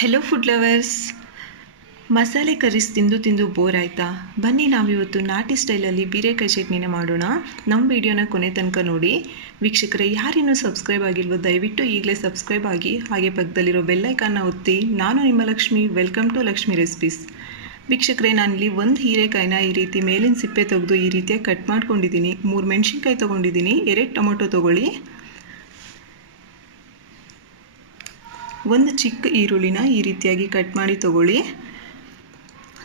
Hello food lovers. ಮಸಾಲೆ curries ತಿಂದು bore ಆಯಿತಾ? ಬನ್ನಿ ನಾವಿವತ್ತು ನಾಟಿ ಸ್ಟೈಲಲ್ಲಿ ಹೀರೆಕಾಯಿ ಚಟ್ನಿನ ಮಾಡೋಣ. ನಮ್ಮ ವಿಡಿಯೋನ ಕೊನೆ ತನಕ ನೋಡಿ. ವೀಕ್ಷಕರೇ, ಯಾರಿನ್ನೂ ಸಬ್ಸ್ಕ್ರೈಬ್ ಆಗಿಲ್ವೋ ದಯವಿಟ್ಟು ಈಗಲೇ ಸಬ್ಸ್ಕ್ರೈಬ್ ಆಗಿ, ಹಾಗೆ ಪಕ್ಕದಲ್ಲಿರೋ ಬೆಲ್ಲೈಕನ್ನ ಒತ್ತಿ. ನಾನು ನಿಮ್ಮ Lakshmi, welcome to Lakshmi recipes. ವೀಕ್ಷಕರೇ, ನಾನಿಲ್ಲಿ ಒಂದು ಹೀರೆಕಾಯಿನ ಈ ರೀತಿ ಮೇಲಿನ ಸಿಪ್ಪೆ ತೆಗೆದು ಈ ರೀತಿಯಾಗಿ ಕಟ್ ಮಾಡ್ಕೊಂಡಿದ್ದೀನಿ. 3 ಮೆಣಸಿನ್ಕಾಯಿ ತೊಗೊಂಡಿದ್ದೀನಿ. 2 ಟೊಮೊಟೊ ತೊಗೊಳ್ಳಿ. ಒಂದು ಚಿಕ್ಕ ಈರುಳ್ಳಿನ ಈ ರೀತಿಯಾಗಿ ಕಟ್ ಮಾಡಿ ತೊಗೊಳ್ಳಿ.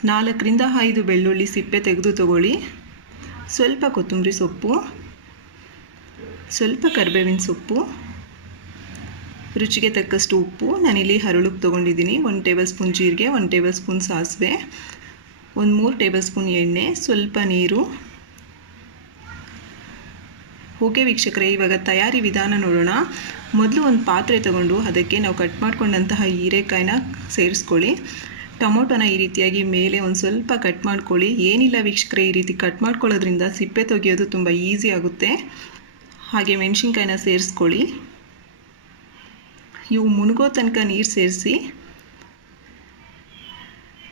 4 ರಿಂದ 5 ಬೆಳ್ಳುಳ್ಳಿ ಸಿಪ್ಪೆ ತೆಗೆದು ತೊಗೊಳ್ಳಿ. ಸ್ವಲ್ಪ ಕೊತ್ತಂಬರಿ ಸೊಪ್ಪು, ಸ್ವಲ್ಪ ಕರಿಬೇವಿನ ಸೊಪ್ಪು, ರುಚಿಗೆ ತಕ್ಕಷ್ಟು ಉಪ್ಪು. ನಾನಿಲ್ಲಿ ಹರಳುಕ್ಕೆ ತೊಗೊಂಡಿದ್ದೀನಿ. 1 ಟೇಬಲ್ ಸ್ಪೂನ್ ಜೀರಿಗೆ, 1 ಟೇಬಲ್ ಸ್ಪೂನ್ ಸಾಸಿವೆ, 3 ಟೇಬಲ್ ಸ್ಪೂನ್ ಎಣ್ಣೆ, ಸ್ವಲ್ಪ ನೀರು. ಓಕೆ ವೀಕ್ಷಕರೇ, ಇವಾಗ ತಯಾರಿ ವಿಧಾನ ನೋಡೋಣ. ಮೊದಲು ಒಂದು ಪಾತ್ರೆ ತಗೊಂಡು ಅದಕ್ಕೆ ನಾವು ಕಟ್ ಮಾಡ್ಕೊಂಡಂತಹ ಹೀರೆಕಾಯಿನ ಸೇರಿಸ್ಕೊಳ್ಳಿ. ಟೊಮೊಟೊನ ಈ ರೀತಿಯಾಗಿ ಮೇಲೆ ಒಂದು ಸ್ವಲ್ಪ ಕಟ್ ಮಾಡ್ಕೊಳ್ಳಿ. ಏನಿಲ್ಲ ವೀಕ್ಷಕರೇ, ಈ ರೀತಿ ಕಟ್ ಮಾಡ್ಕೊಳ್ಳೋದ್ರಿಂದ ಸಿಪ್ಪೆ ತೆಗೆಯೋದು ತುಂಬ ಈಸಿ ಆಗುತ್ತೆ. ಹಾಗೆ ಮೆಣಸಿನ್ಕಾಯಿನ ಸೇರಿಸ್ಕೊಳ್ಳಿ. ಇವು ಮುಳುಗೋ ತನಕ ನೀರು ಸೇರಿಸಿ.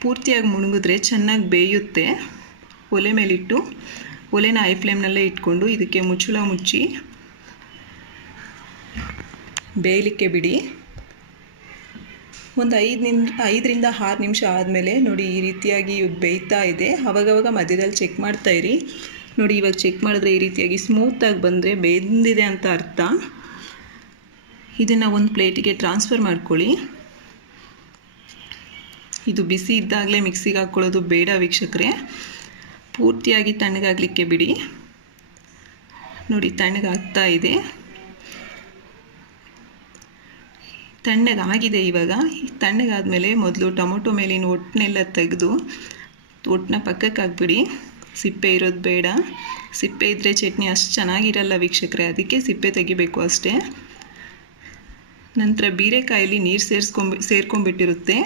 ಪೂರ್ತಿಯಾಗಿ ಮುಳುಗಿದ್ರೆ ಚೆನ್ನಾಗಿ ಬೇಯುತ್ತೆ. ಒಲೆ ಮೇಲಿಟ್ಟು ಒಲೆನ ಹೈ ಫ್ಲೇಮ್ನಲ್ಲೇ ಇಟ್ಕೊಂಡು ಇದಕ್ಕೆ ಮುಚ್ಚಳ ಮುಚ್ಚಿ ಬೇಯಲಿಕ್ಕೆ ಬಿಡಿ. ಒಂದು 5 ರಿಂದ 6 ನಿಮಿಷ ಆದಮೇಲೆ ನೋಡಿ ಈ ರೀತಿಯಾಗಿ ಬೇಯ್ತಾ ಇದೆ. ಅವಾಗವಾಗ ಮಧ್ಯದಲ್ಲಿ ಚೆಕ್ ಮಾಡ್ತಾ ಇರಿ. ನೋಡಿ, ಇವಾಗ ಚೆಕ್ ಮಾಡಿದ್ರೆ ಈ ರೀತಿಯಾಗಿ ಸ್ಮೂತಾಗಿ ಬಂದರೆ ಬೆಂದಿದೆ ಅಂತ ಅರ್ಥ. ಇದನ್ನು ಒಂದು ಪ್ಲೇಟಿಗೆ ಟ್ರಾನ್ಸ್ಫರ್ ಮಾಡ್ಕೊಳ್ಳಿ. ಇದು ಬಿಸಿ ಇದ್ದಾಗಲೇ ಮಿಕ್ಸಿಗೆ ಹಾಕ್ಕೊಳ್ಳೋದು ಬೇಡ ವೀಕ್ಷಕರೇ. ಪೂರ್ತಿಯಾಗಿ ತಣ್ಣಗಾಗಲಿಕ್ಕೆ ಬಿಡಿ. ನೋಡಿ, ತಣ್ಣಗಾಗ್ತಾ ಇದೆ. ತಣ್ಣಗಾಗಿದೆ. ಇವಾಗ ತಣ್ಣಗಾದ್ಮೇಲೆ ಮೊದಲು ಟೊಮೊಟೊ ಮೇಲಿನ ಒಟ್ಟನ್ನೆಲ್ಲ ತೆಗೆದು ಒಟ್ಟನ್ನ ಪಕ್ಕಕ್ಕೆ ಹಾಕ್ಬಿಡಿ. ಸಿಪ್ಪೆ ಇರೋದು ಬೇಡ. ಸಿಪ್ಪೆ ಇದ್ದರೆ ಚಟ್ನಿ ಅಷ್ಟು ಚೆನ್ನಾಗಿರಲ್ಲ ವೀಕ್ಷಕರೇ, ಅದಕ್ಕೆ ಸಿಪ್ಪೆ ತೆಗಿಬೇಕು ಅಷ್ಟೇ. ನಂತರ ಹೀರೆಕಾಯಲ್ಲಿ ನೀರು ಸೇರ್ಕೊಂಡ್ಬಿಟ್ಟಿರುತ್ತೆ.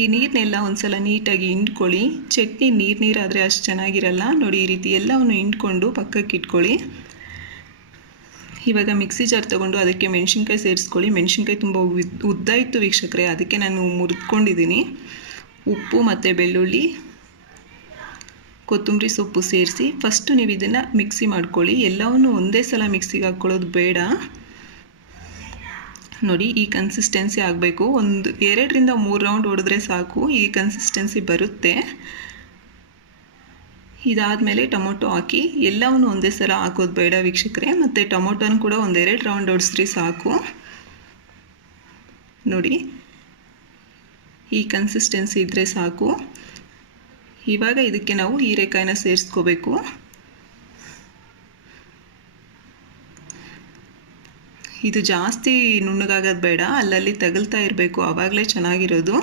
ಈ ನೀರನ್ನೆಲ್ಲ ಒಂದು ಸಲ ನೀಟಾಗಿ ಹಿಂಡ್ಕೊಳ್ಳಿ. ಚಟ್ನಿ ನೀರಾದರೆ ಅಷ್ಟು ಚೆನ್ನಾಗಿರಲ್ಲ. ನೋಡಿ, ಈ ರೀತಿ ಎಲ್ಲವನ್ನು ಹಿಂಡ್ಕೊಂಡು ಪಕ್ಕಕ್ಕೆ ಇಟ್ಕೊಳ್ಳಿ. ಇವಾಗ ಮಿಕ್ಸಿ ಜಾರ್ ತೊಗೊಂಡು ಅದಕ್ಕೆ ಮೆಣಸಿನ್ಕಾಯಿ ಸೇರಿಸ್ಕೊಳ್ಳಿ. ಮೆಣಸಿನ್ಕಾಯಿ ತುಂಬ ಉದ್ದ ಇತ್ತು ವೀಕ್ಷಕರೇ, ಅದಕ್ಕೆ ನಾನು ಮುರಿದ್ಕೊಂಡಿದ್ದೀನಿ. ಉಪ್ಪು ಮತ್ತು ಬೆಳ್ಳುಳ್ಳಿ, ಕೊತ್ತಂಬರಿ ಸೊಪ್ಪು ಸೇರಿಸಿ ಫಸ್ಟು ನೀವು ಇದನ್ನು ಮಿಕ್ಸಿ ಮಾಡ್ಕೊಳ್ಳಿ. ಎಲ್ಲವನ್ನು ಒಂದೇ ಸಲ ಮಿಕ್ಸಿಗೆ ಹಾಕ್ಕೊಳ್ಳೋದು ಬೇಡ. ನೋಡಿ, ಈ ಕನ್ಸಿಸ್ಟೆನ್ಸಿ ಆಗಬೇಕು. 2 ರಿಂದ 3 ರೌಂಡ್ ಹೊಡೆದ್ರೆ ಸಾಕು, ಈ ಕನ್ಸಿಸ್ಟೆನ್ಸಿ ಬರುತ್ತೆ. ಇದಾದಮೇಲೆ ಟೊಮೊಟೊ ಹಾಕಿ. ಎಲ್ಲವನ್ನು ಒಂದೇ ಸಲ ಹಾಕೋದು ಬೇಡ ವೀಕ್ಷಕರೇ. ಮತ್ತು ಟೊಮೊಟೊನ ಕೂಡ 1-2 ರೌಂಡ್ ಹೊಡೆಸ್ರಿ ಸಾಕು. ನೋಡಿ, ಈ ಕನ್ಸಿಸ್ಟೆನ್ಸಿ ಇದ್ದರೆ ಸಾಕು. ಇವಾಗ ಇದಕ್ಕೆ ನಾವು ಹೀರೆಕಾಯಿನ ಸೇರಿಸ್ಕೋಬೇಕು. ಇದು ಜಾಸ್ತಿ ನುಣ್ಣಗಾಗೋದು ಬೇಡ, ಅಲ್ಲಲ್ಲಿ ತಗಲ್ತಾ ಇರಬೇಕು, ಆವಾಗಲೇ ಚೆನ್ನಾಗಿರೋದು.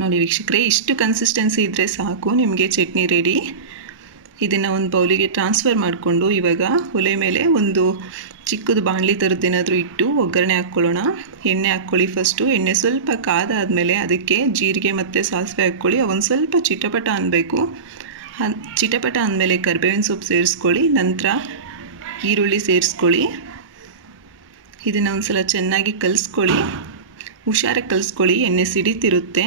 ನೋಡಿ ವೀಕ್ಷಕರೇ, ಇಷ್ಟು ಕನ್ಸಿಸ್ಟೆನ್ಸಿ ಇದ್ದರೆ ಸಾಕು, ನಿಮಗೆ ಚಟ್ನಿ ರೆಡಿ. ಇದನ್ನು ಒಂದು ಬೌಲಿಗೆ ಟ್ರಾನ್ಸ್ಫರ್ ಮಾಡಿಕೊಂಡು ಇವಾಗ ಒಲೆ ಮೇಲೆ ಒಂದು ಚಿಕ್ಕದು ಬಾಣಲಿ ಥರದ್ದೇನಾದರೂ ಇಟ್ಟು ಒಗ್ಗರಣೆ ಹಾಕ್ಕೊಳ್ಳೋಣ. ಎಣ್ಣೆ ಹಾಕ್ಕೊಳ್ಳಿ. ಫಸ್ಟು ಎಣ್ಣೆ ಸ್ವಲ್ಪ ಕಾದಾದಮೇಲೆ ಅದಕ್ಕೆ ಜೀರಿಗೆ ಮತ್ತು ಸಾಸಿವೆ ಹಾಕ್ಕೊಳ್ಳಿ. ಅವೊಂದು ಸ್ವಲ್ಪ ಚಿಟಪಟ ಅನ್ನಬೇಕು. ಚಿಟಪಟ ಅಂದಮೇಲೆ ಕರಿಬೇವಿನ ಸೊಪ್ಪು ಸೇರಿಸ್ಕೊಳ್ಳಿ. ನಂತರ ಈರುಳ್ಳಿ ಸೇರಿಸ್ಕೊಳ್ಳಿ. ಇದನ್ನು ಒಂದು ಸಲ ಚೆನ್ನಾಗಿ ಕಲಿಸ್ಕೊಳ್ಳಿ. ಹುಷಾರಾಗಿ ಕಲಿಸ್ಕೊಳ್ಳಿ, ಎಣ್ಣೆ ಸಿಡಿತಿರುತ್ತೆ.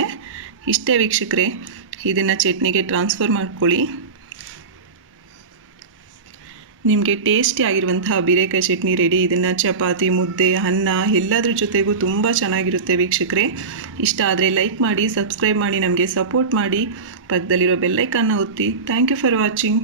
ಇಷ್ಟೇ ವೀಕ್ಷಕರೇ, ಇದನ್ನು ಚಟ್ನಿಗೆ ಟ್ರಾನ್ಸ್ಫರ್ ಮಾಡ್ಕೊಳ್ಳಿ. ನಿಮಗೆ ಟೇಸ್ಟಿ ಆಗಿರುವಂತಹ ಹೀರೆಕಾಯಿ ಚಟ್ನಿ ರೆಡಿ. ಇದನ್ನು ಚಪಾತಿ, ಮುದ್ದೆ, ಅನ್ನ ಎಲ್ಲದ್ರ ಜೊತೆಗೂ ತುಂಬ ಚೆನ್ನಾಗಿರುತ್ತೆ ವೀಕ್ಷಕರೇ. ಇಷ್ಟ ಆದರೆ ಲೈಕ್ ಮಾಡಿ, ಸಬ್ಸ್ಕ್ರೈಬ್ ಮಾಡಿ, ನಮಗೆ ಸಪೋರ್ಟ್ ಮಾಡಿ. ಪಕ್ಕದಲ್ಲಿರೋ ಬೆಲ್ಲೈಕನ್ನ ಒತ್ತಿ. Thank you for watching.